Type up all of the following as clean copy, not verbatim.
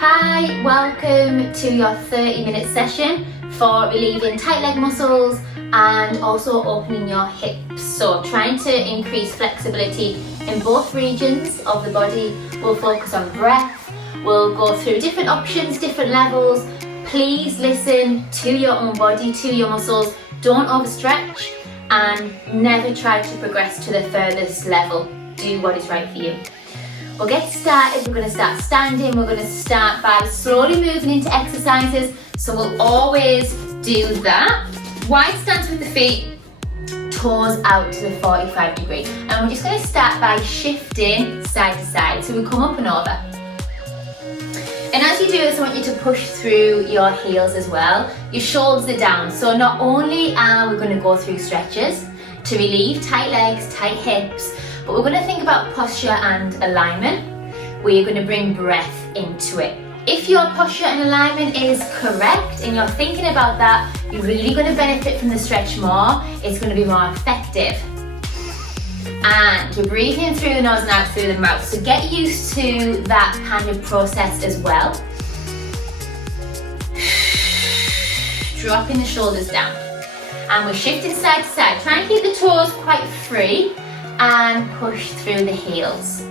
Hi, welcome to your 30-minute session for relieving tight leg muscles and also opening your hips. So trying to increase flexibility in both regions of the body. We'll focus on breath, we'll go through different options, different levels. Please listen to your own body, to your muscles. Don't overstretch and never try to progress to the furthest level. Do what is right for you. We'll get started. We're going to start standing. We're going to start by slowly moving into exercises. So we'll always do that. Wide stance with the feet, toes out to the 45 degree. And we're just going to start by shifting side to side. So we come up and over. And as you do this, I want you to push through your heels as well. Your shoulders are down. So not only are we going to go through stretches to relieve tight legs, tight hips, but we're going to think about posture and alignment, where you're going to bring breath into it. If your posture and alignment is correct and you're thinking about that, you're really going to benefit from the stretch more. It's going to be more effective. And we're breathing through the nose and out through the mouth. So get used to that kind of process as well. Dropping the shoulders down. And we're shifting side to side. Try and keep the toes quite free and push through the heels.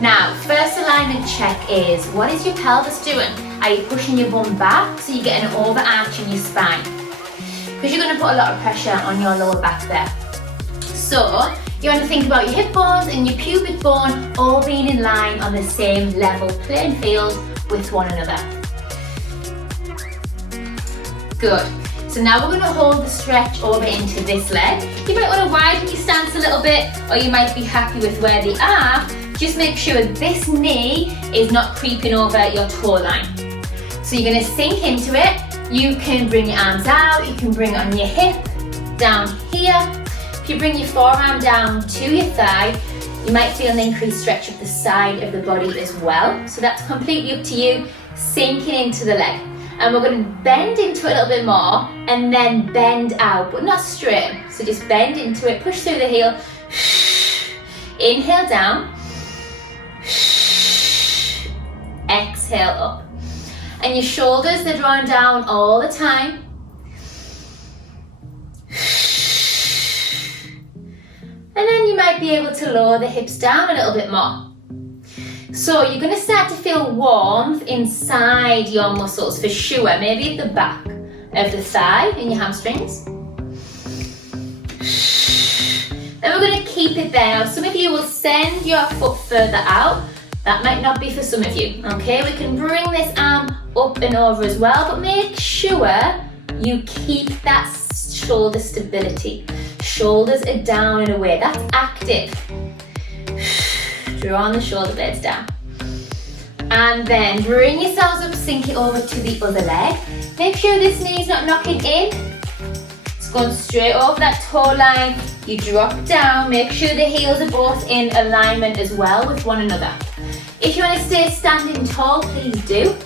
Now, first alignment check is, what is your pelvis doing? Are you pushing your bum back so you get an overarch in your spine? Because you're going to put a lot of pressure on your lower back there. So, you want to think about your hip bones and your pubic bone all being in line on the same level playing field with one another. Good. So now we're going to hold the stretch over into this leg. You might want to widen your stance a little bit, or you might be happy with where they are. Just make sure this knee is not creeping over your toe line. So you're going to sink into it. You can bring your arms out, you can bring it on your hip, down here. If you bring your forearm down to your thigh, you might feel an increased stretch of the side of the body as well. So that's completely up to you, sinking into the leg. And we're going to bend into it a little bit more and then bend out, but not straight. So just bend into it, push through the heel. Inhale down. Exhale up. And your shoulders, they're drawn down all the time. And then you might be able to lower the hips down a little bit more. So you're going to start to feel warmth inside your muscles for sure, maybe at the back of the thigh and your hamstrings. Then we're going to keep it there. Now, some of you will send your foot further out. That might not be for some of you, okay? We can bring this arm up and over as well, but make sure you keep that shoulder stability. Shoulders are down and away. That's active. Draw the shoulder blades down. And then bring yourselves up, sink it over to the other leg. Make sure this knee's not knocking in. It's going straight over that toe line. You drop down. Make sure the heels are both in alignment as well with one another. If you want to stay standing tall, please do.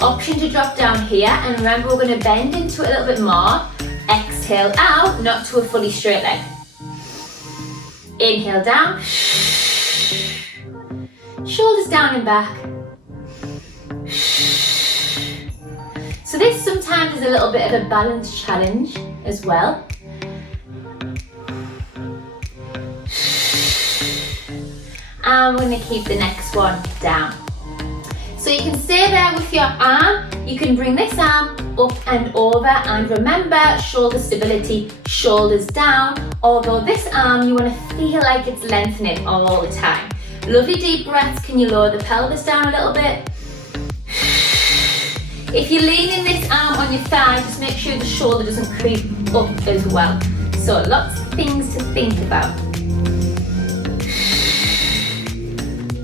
Option to drop down here. And remember, we're going to bend into it a little bit more. Exhale out, not to a fully straight leg. Inhale down. Shoulders down and back. So this sometimes is a little bit of a balance challenge as well. And we're going to keep the next one down. So you can stay there with your arm. You can bring this arm up and over, and remember, shoulder stability, shoulders down. Although this arm, you want to feel like it's lengthening all the time. Lovely deep breaths. Can you lower the pelvis down a little bit? If you're leaning this arm on your thigh, just make sure the shoulder doesn't creep up as well. So lots of things to think about.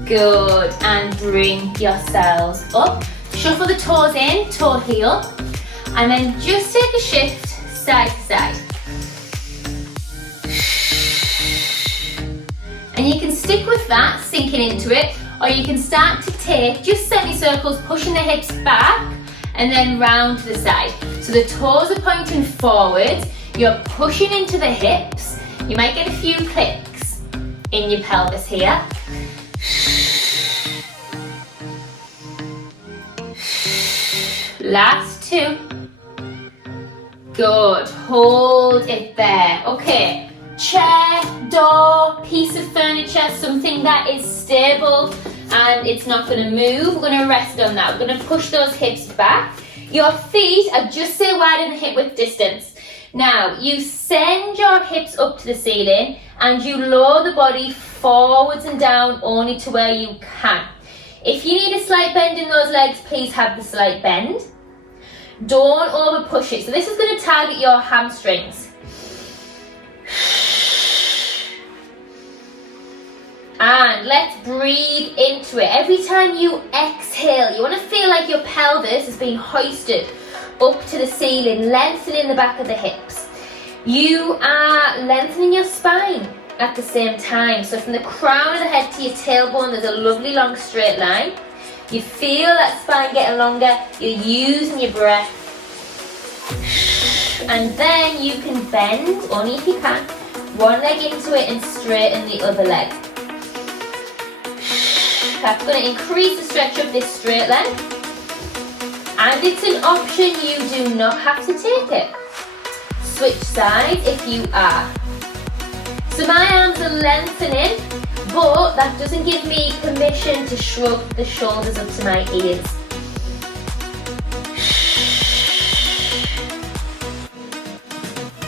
Good, and bring yourselves up. Shuffle the toes in, toe heel, and then just take a shift side to side. And you can stick with that, sinking into it, or you can start to take just semicircles, pushing the hips back and then round to the side. So the toes are pointing forward, you're pushing into the hips, you might get a few clicks. in your pelvis here. Last two. Good, hold it there. Okay, chair, door, piece of furniture, something that is stable and it's not going to move. We're going to rest on that. We're going to push those hips back. Your feet are just so wide in the hip width distance. Now, you send your hips up to the ceiling and you lower the body forwards and down only to where you can. If you need a slight bend in those legs, please have the slight bend. Don't over push it. So this is going to target your hamstrings. And let's breathe into it. Every time you exhale, you want to feel like your pelvis is being hoisted up to the ceiling, lengthening the back of the hips. You are lengthening your spine at the same time. So from the crown of the head to your tailbone, there's a lovely long straight line. You feel that spine getting longer, you're using your breath. And then you can bend, only if you can, one leg into it and straighten the other leg. That's going to increase the stretch of this straight leg. And it's an option, you do not have to take it. Switch sides if you are. So my arms are lengthening, but that doesn't give me permission to shrug the shoulders up to my ears.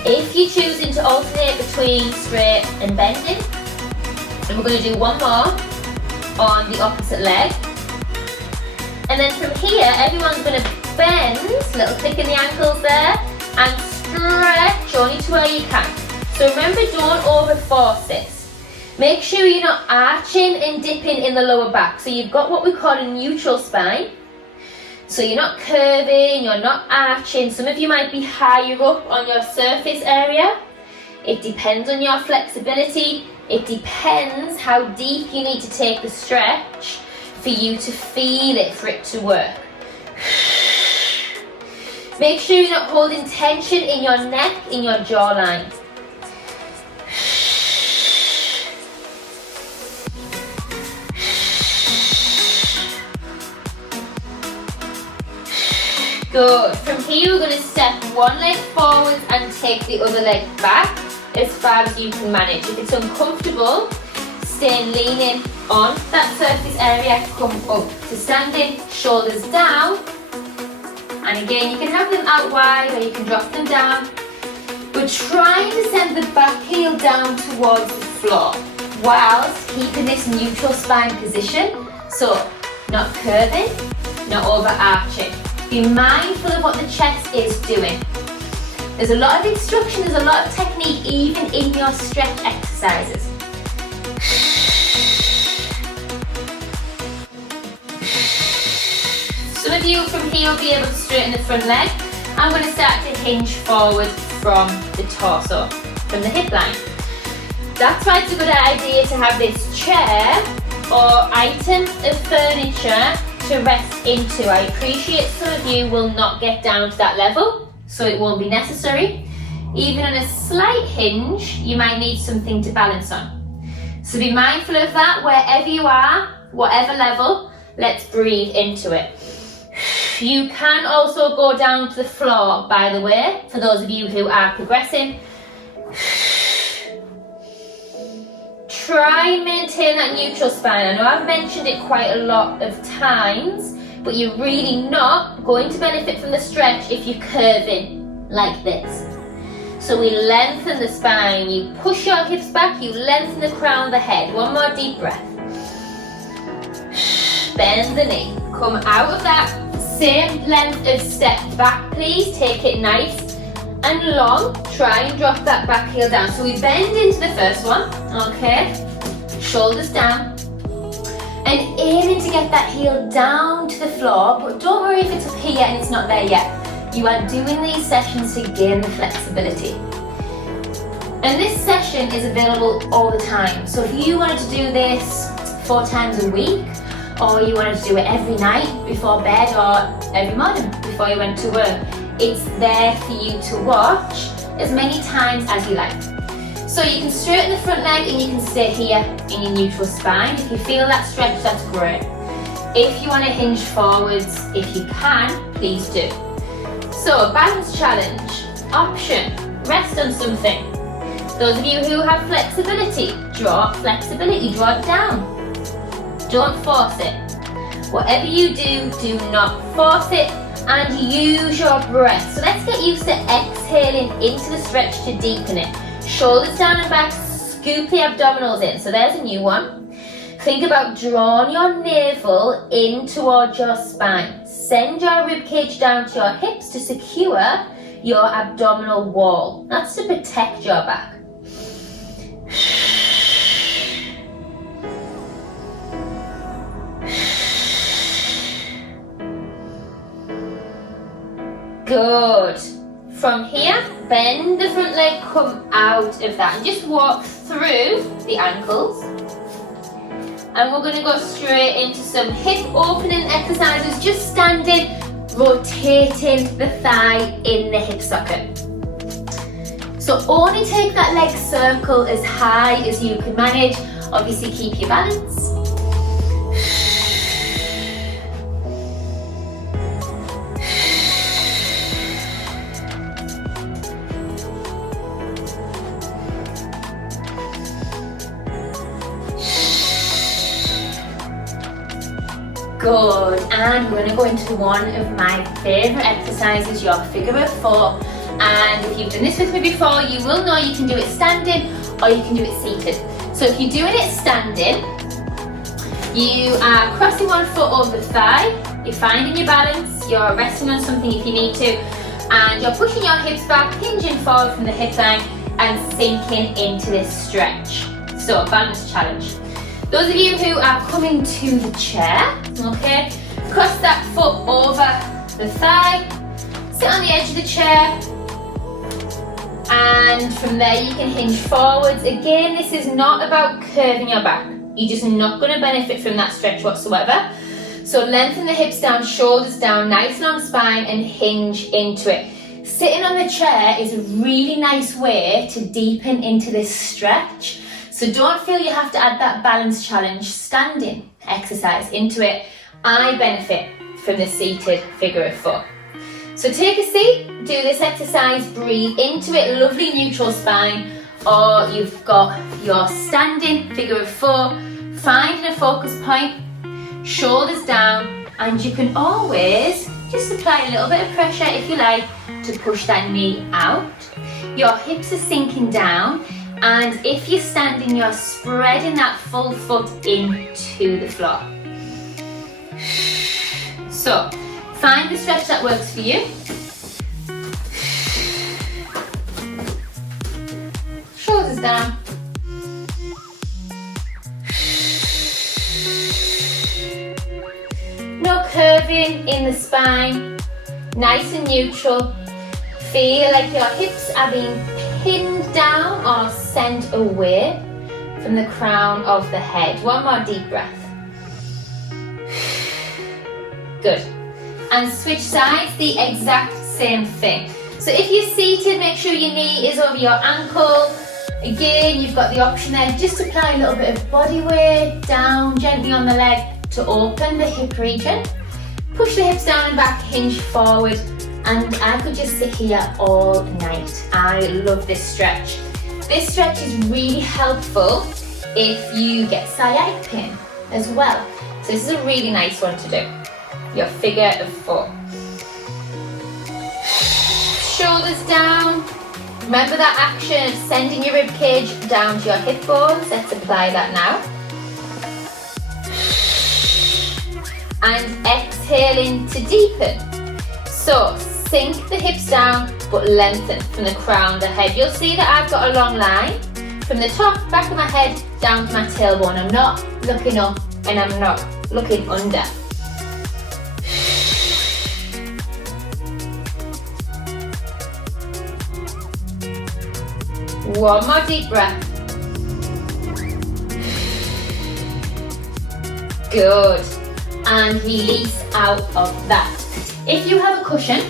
If you're choosing to alternate between straight and bending, and we're going to do one more on the opposite leg. And then from here, everyone's going to bend, little click in the ankles there, and stretch only to where you can. So remember, don't overforce this. Make sure you're not arching and dipping in the lower back. So you've got what we call a neutral spine. So you're not curving, you're not arching. Some of you might be higher up on your surface area. It depends on your flexibility. It depends how deep you need to take the stretch for you to feel it, for it to work. Make sure you're not holding tension in your neck, in your jawline. Good. From here, we're going to step one leg forwards and take the other leg back as far as you can manage. If it's uncomfortable, stay leaning on that surface area, come up to standing, shoulders down. And again, you can have them out wide or you can drop them down. We're trying to send the back heel down towards the floor whilst keeping this neutral spine position. So, not curving, not overarching. Be mindful of what the chest is doing. There's a lot of instruction, there's a lot of technique even in your stretch exercises. Some of you from here will be able to straighten the front leg. I'm going to start to hinge forward from the torso, from the hip line. That's why it's a good idea to have this chair or item of furniture to rest into. I appreciate some of you will not get down to that level, so it won't be necessary. Even on a slight hinge, you might need something to balance on. So be mindful of that wherever you are, whatever level, let's breathe into it. You can also go down to the floor, by the way, for those of you who are progressing. Try and maintain that neutral spine. I know I've mentioned it quite a lot of times, but you're really not going to benefit from the stretch if you're curving like this. So we lengthen the spine, you push your hips back, you lengthen the crown of the head. One more deep breath. Bend the knee. Come out of that same length of step back, please. Take it nice and long. Try and drop that back heel down. So we bend into the first one, okay? Shoulders down. And aiming to get that heel down to the floor, but don't worry if it's up here and it's not there yet. You are doing these sessions to gain the flexibility. And this session is available all the time. So if you wanted to do this 4 times a week, or you wanted to do it every night before bed or every morning before you went to work, it's there for you to watch as many times as you like. So you can straighten the front leg and you can stay here in your neutral spine. If you feel that stretch, that's great. If you want to hinge forwards, if you can, please do. So balance challenge, option, rest on something. Those of you who have flexibility, draw it down. Don't force it. Whatever you do, do not force it, and use your breath. So let's get used to exhaling into the stretch to deepen it. Shoulders down and back, scoop the abdominals in. So there's a new one. Think about drawing your navel in towards your spine. Send your ribcage down to your hips to secure your abdominal wall. That's to protect your back. Good. From here, bend the front leg, come out of that, and just walk through the ankles. And we're going to go straight into some hip opening exercises, just standing, rotating the thigh in the hip socket. So only take that leg circle as high as you can manage. Obviously keep your balance. Good, and we're going to go into one of my favourite exercises, your figure of four. And if you've done this with me before, you will know you can do it standing or you can do it seated. So if you're doing it standing, you are crossing one foot over the thigh, you're finding your balance, you're resting on something if you need to, and you're pushing your hips back, hinging forward from the hip line and sinking into this stretch. So balance challenge. Those of you who are coming to the chair, okay, cross that foot over the thigh, sit on the edge of the chair, and from there you can hinge forwards. Again, this is not about curving your back. You're just not going to benefit from that stretch whatsoever. So lengthen the hips down, shoulders down, nice long spine, and hinge into it. Sitting on the chair is a really nice way to deepen into this stretch. So don't feel you have to add that balance challenge standing exercise into it. I benefit from the seated figure of four. So take a seat, do this exercise, breathe into it, lovely neutral spine, or you've got your standing figure of four, finding a focus point, shoulders down, and you can always just apply a little bit of pressure if you like to push that knee out. Your hips are sinking down, and if you're standing, you're spreading that full foot into the floor. So, find the stretch that works for you. Shoulders down. No curving in the spine. Nice and neutral. Feel like your hips are being pinned down or sent away from the crown of the head. One more deep breath. Good. And switch sides, the exact same thing. So if you're seated, make sure your knee is over your ankle. Again, you've got the option there, just apply a little bit of body weight down gently on the leg to open the hip region. Push the hips down and back, hinge forward. And I could just sit here all night. I love this stretch. This stretch is really helpful if you get sciatic pain as well. So this is a really nice one to do. Your figure of four. Shoulders down. Remember that action of sending your rib cage down to your hip bones. Let's apply that now. And exhaling to deepen. So sink the hips down but lengthen from the crown of the head. You'll see that I've got a long line from the top, back of my head down to my tailbone. I'm not looking up and I'm not looking under. One more deep breath. Good. And release out of that. If you have a cushion,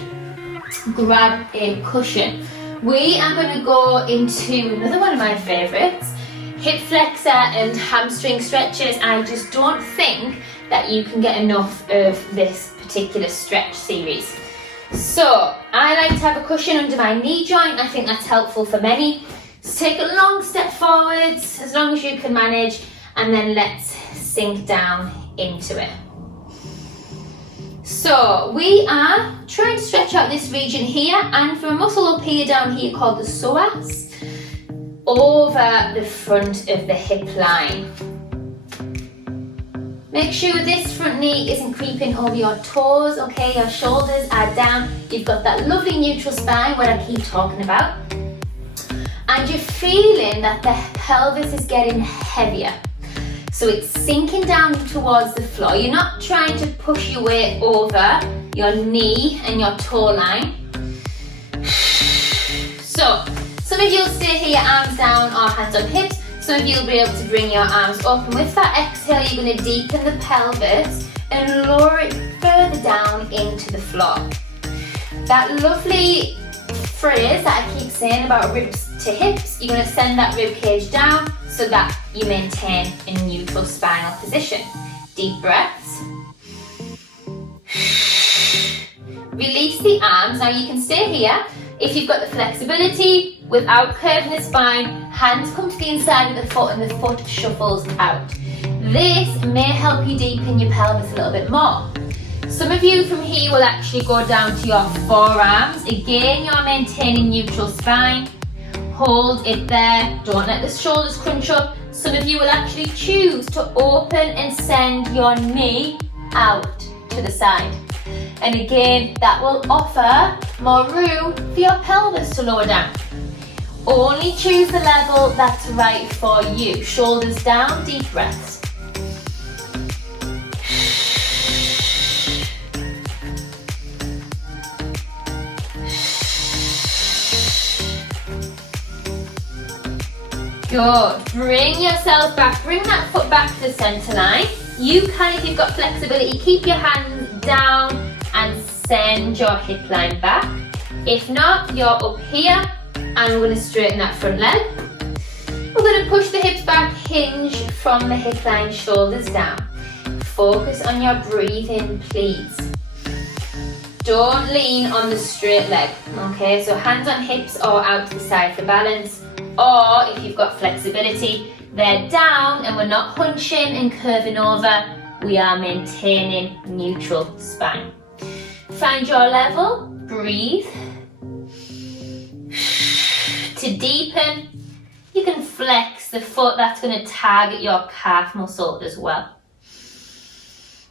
grab a cushion. We are going to go into another one of my favourites, hip flexor and hamstring stretches. I just don't think that you can get enough of this particular stretch series. So I like to have a cushion under my knee joint. I think that's helpful for many. So take a long step forwards, as long as you can manage, and then let's sink down into it. So we are trying to stretch out this region here, and for a muscle up here down here called the psoas, over the front of the hip line. Make sure this front knee isn't creeping over your toes, okay? Your shoulders are down. You've got that lovely neutral spine, what I keep talking about. And you're feeling that the pelvis is getting heavier. So it's sinking down towards the floor. You're not trying to push your weight over your knee and your toe line. So, some of you will stay here, arms down or hands on hips. Some of you will be able to bring your arms up. And with that exhale, you're going to deepen the pelvis and lower it further down into the floor. That lovely phrase that I keep saying about ribs to hips, you're going to send that rib cage down so that you maintain a neutral spinal position. Deep breaths. Release the arms. Now you can stay here if you've got the flexibility without curving the spine. Hands come to the inside of the foot and the foot shuffles out. This may help you deepen your pelvis a little bit more. Some of you from here will actually go down to your forearms. Again, you're maintaining neutral spine. Hold it there. Don't let the shoulders crunch up. Some of you will actually choose to open and send your knee out to the side. And again, that will offer more room for your pelvis to lower down. Only choose the level that's right for you. Shoulders down, deep breaths. Good. Bring yourself back. Bring that foot back to the centre line. You can, if you've got flexibility, keep your hands down and send your hip line back. If not, you're up here and we're going to straighten that front leg. We're going to push the hips back, hinge from the hip line, shoulders down. Focus on your breathing, please. Don't lean on the straight leg, okay? So hands on hips or out to the side for balance. Or if you've got flexibility, they're down and we're not hunching and curving over. We are maintaining neutral spine. Find your level, breathe. To deepen, you can flex the foot. That's going to target your calf muscle as well.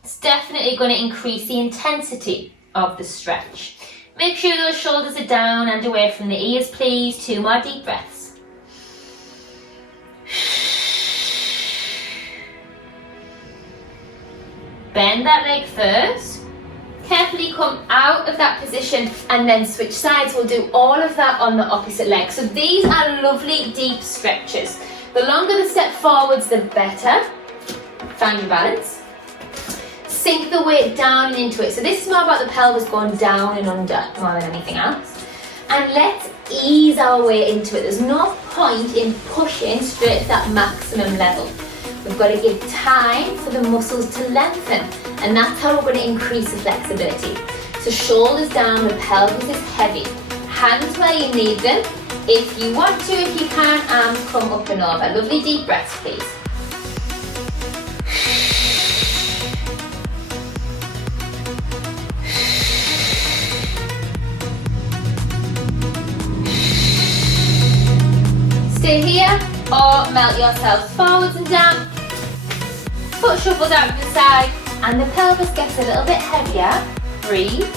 It's definitely going to increase the intensity of the stretch. Make sure those shoulders are down and away from the ears, please. 2 more deep breaths. Bend that leg first. Carefully come out of that position and then switch sides. We'll do all of that on the opposite leg. So these are lovely deep stretches. The longer the step forwards, the better. Find your balance. Sink the weight down and into it. So this is more about the pelvis going down and under more than anything else. And let's ease our way into it. There's no point in pushing straight to that maximum level. We've got to give time for the muscles to lengthen, and that's how we're going to increase the flexibility. So shoulders down, the pelvis is heavy. Hands where you need them. If you want to, if you can, arms come up and over. Lovely deep breaths, please. Stay here or melt yourselves forwards and down. Foot shuffles out to the side and the pelvis gets a little bit heavier. Breathe.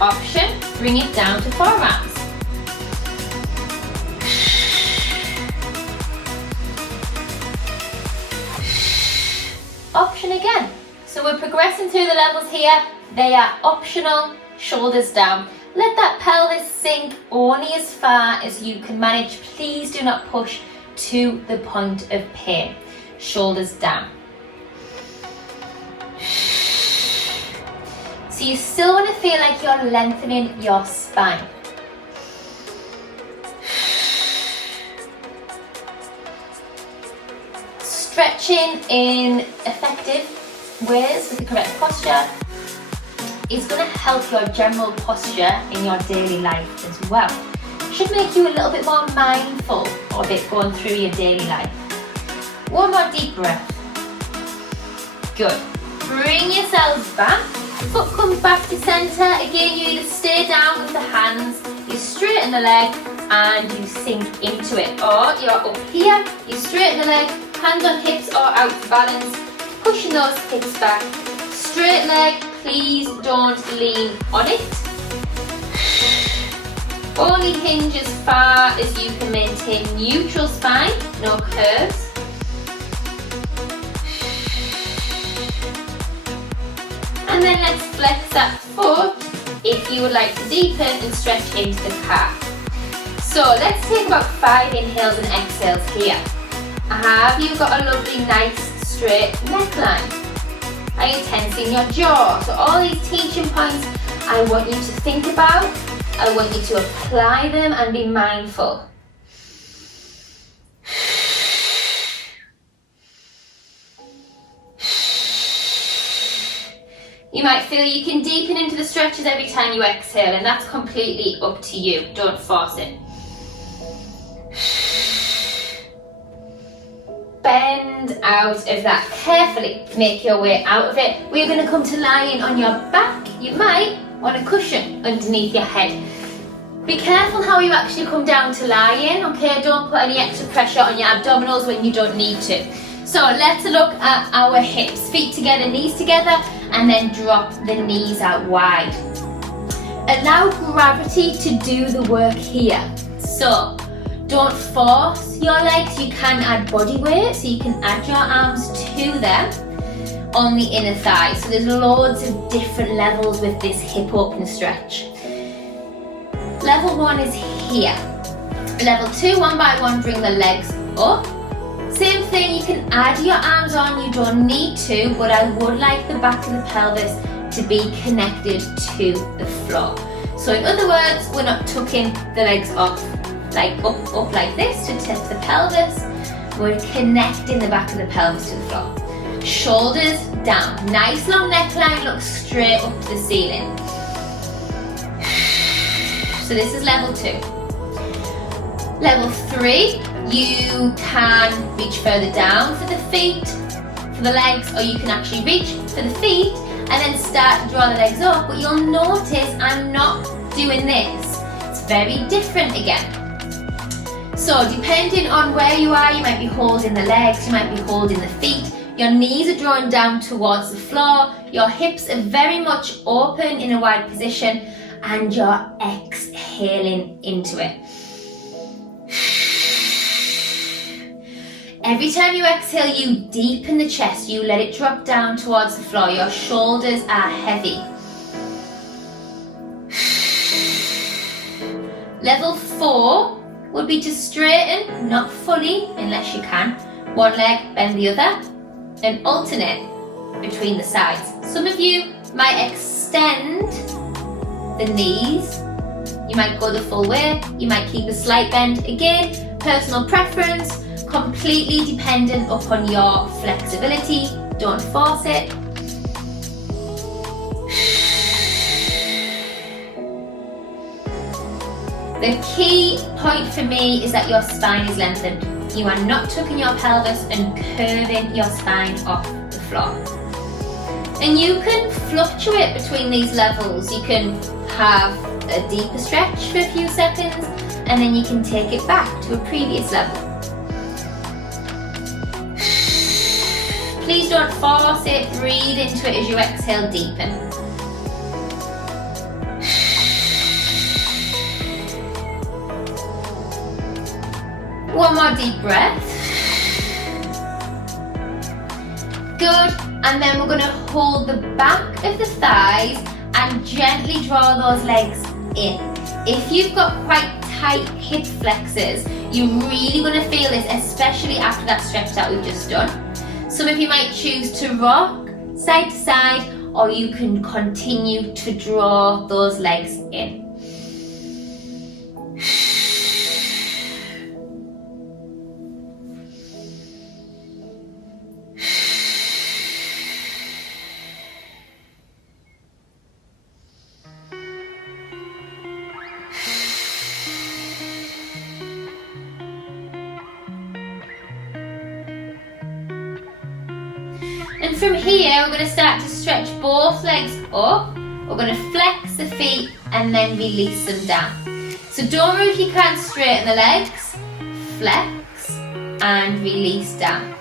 Option, bring it down to forearms. Option again. So we're progressing through the levels here. They are optional. Shoulders down. Let that pelvis sink only as far as you can manage. Please do not push to the point of pain. Shoulders down. So So you still want to feel like you're lengthening your spine. Stretching in effective ways with the correct posture is going to help your general posture in your daily life as well. Should make you a little bit more mindful of it going through your daily life. One more deep breath. Good. Bring yourselves back. Foot comes back to centre. Again, you either stay down with the hands, you straighten the leg and you sink into it. Or you're up here, you straighten the leg, hands on hips or out to balance, pushing those hips back. Straight leg, please don't lean on it. Only hinge as far as you can maintain neutral spine, no curves. And then let's flex that foot if you would like to deepen and stretch into the calf. So let's take about 5 inhales and exhales here. Have you got a lovely, nice, straight neckline? Are you tensing your jaw? So all these teaching points I want you to think about. I want you to apply them and be mindful. You might feel you can deepen into the stretches every time you exhale, and that's completely up to you. Don't force it. Bend out of that carefully. Make your way out of it. We're going to come to lying on your back. You might want a cushion underneath your head. Be careful how you actually come down to lying, okay? Don't put any extra pressure on your abdominals when you don't need to. So let's look at our hips. Feet together, knees together, and then drop the knees out wide. Allow gravity to do the work here. So don't force your legs. You can add body weight, so you can add your arms to them on the inner thigh. So there's loads of different levels with this hip open stretch. Level 1 is here. Level 2, one by one, bring the legs up. Same thing, you can add your arms on, you don't need to, but I would like the back of the pelvis to be connected to the floor. So in other words, we're not tucking the legs up like up like this to tip the pelvis. We're connecting the back of the pelvis to the floor. Shoulders down. Nice long neckline, look straight up to the ceiling. So this is level 2. Level 3, you can reach further down for the feet, for the legs, or you can actually reach for the feet and then start to draw the legs up. But you'll notice I'm not doing this. It's very different again. So depending on where you are, you might be holding the legs, you might be holding the feet. Your knees are drawn down towards the floor. Your hips are very much open in a wide position and you're exhaling into it. Every time you exhale, you deepen the chest, you let it drop down towards the floor. Your shoulders are heavy. Level 4 would be to straighten, not fully, unless you can. One leg, bend the other, and alternate between the sides. Some of you might extend the knees. You might go the full way, you might keep a slight bend. Again, personal preference. Completely dependent upon your flexibility. Don't force it. The key point for me is that your spine is lengthened. You are not tucking your pelvis and curving your spine off the floor. And you can fluctuate between these levels. You can have a deeper stretch for a few seconds and then you can take it back to a previous level. Please don't force it, breathe into it as you exhale, deepen. One more deep breath. Good, and then we're going to hold the back of the thighs and gently draw those legs in. If you've got quite tight hip flexors, you're really going to feel this, especially after that stretch that we've just done. Some of you might choose to rock side to side, or you can continue to draw those legs in. And from here, we're going to start to stretch both legs up. We're going to flex the feet and then release them down. So don't worry if you can't straighten the legs. Flex and release down.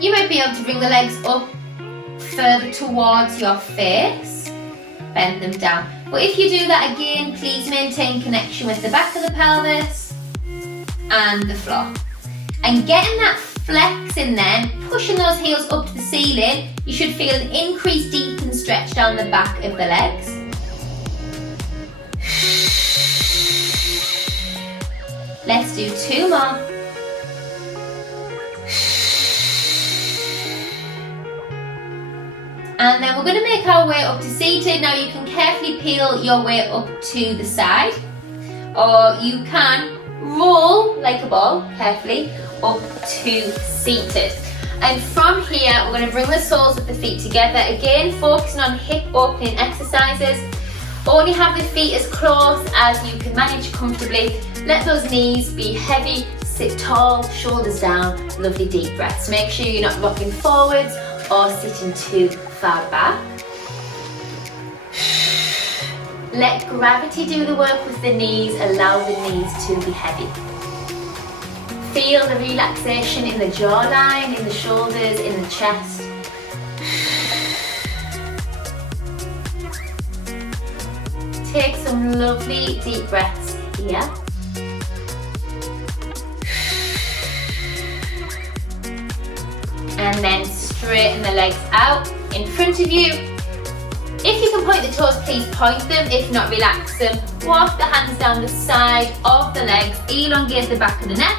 You might be able to bring the legs up further towards your face. Bend them down. But if you do that again, please maintain connection with the back of the pelvis and the floor. And getting that flex in then, pushing those heels up to the ceiling, you should feel an increased deepen stretch down the back of the legs. Let's do 2 more. And then we're going to make our way up to seated. Now you can carefully peel your way up to the side, or you can roll like a ball carefully up to seated. And from here, we're going to bring the soles of the feet together. Again, focusing on hip opening exercises. Only have the feet as close as you can manage comfortably. Let those knees be heavy, sit tall, shoulders down, lovely deep breaths. Make sure you're not rocking forwards or sitting too far back. Let gravity do the work with the knees, allow the knees to be heavy. Feel the relaxation in the jawline, in the shoulders, in the chest. Take some lovely deep breaths here. And then straighten the legs out in front of you. If you can point the toes, please point them. If not, relax them. Walk the hands down the side of the legs, elongate the back of the neck.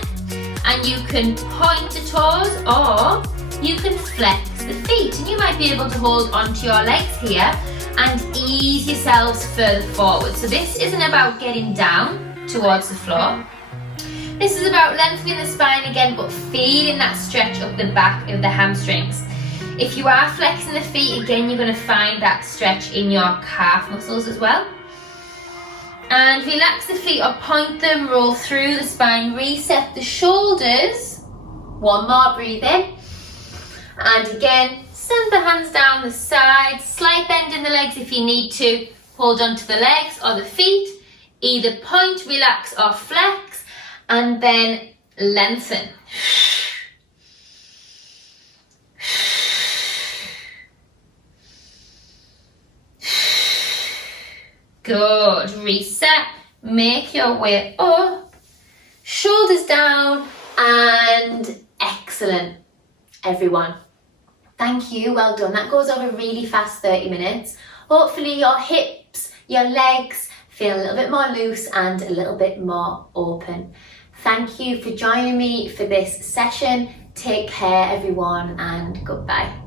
And you can point the toes or you can flex the feet. And you might be able to hold onto your legs here and ease yourselves further forward. So this isn't about getting down towards the floor. This is about lengthening the spine again, but feeling that stretch up the back of the hamstrings. If you are flexing the feet, again, you're going to find that stretch in your calf muscles as well. And relax the feet or point them, roll through the spine, reset the shoulders. 1 more, breathe in. And again, send the hands down the side, slight bend in the legs if you need to. Hold on to the legs or the feet. Either point, relax or flex, and then lengthen. Good. Reset. Make your way up. Shoulders down. And excellent, everyone. Thank you. Well done. That goes over really fast, 30 minutes. Hopefully your hips, your legs feel a little bit more loose and a little bit more open. Thank you for joining me for this session. Take care, everyone, and goodbye.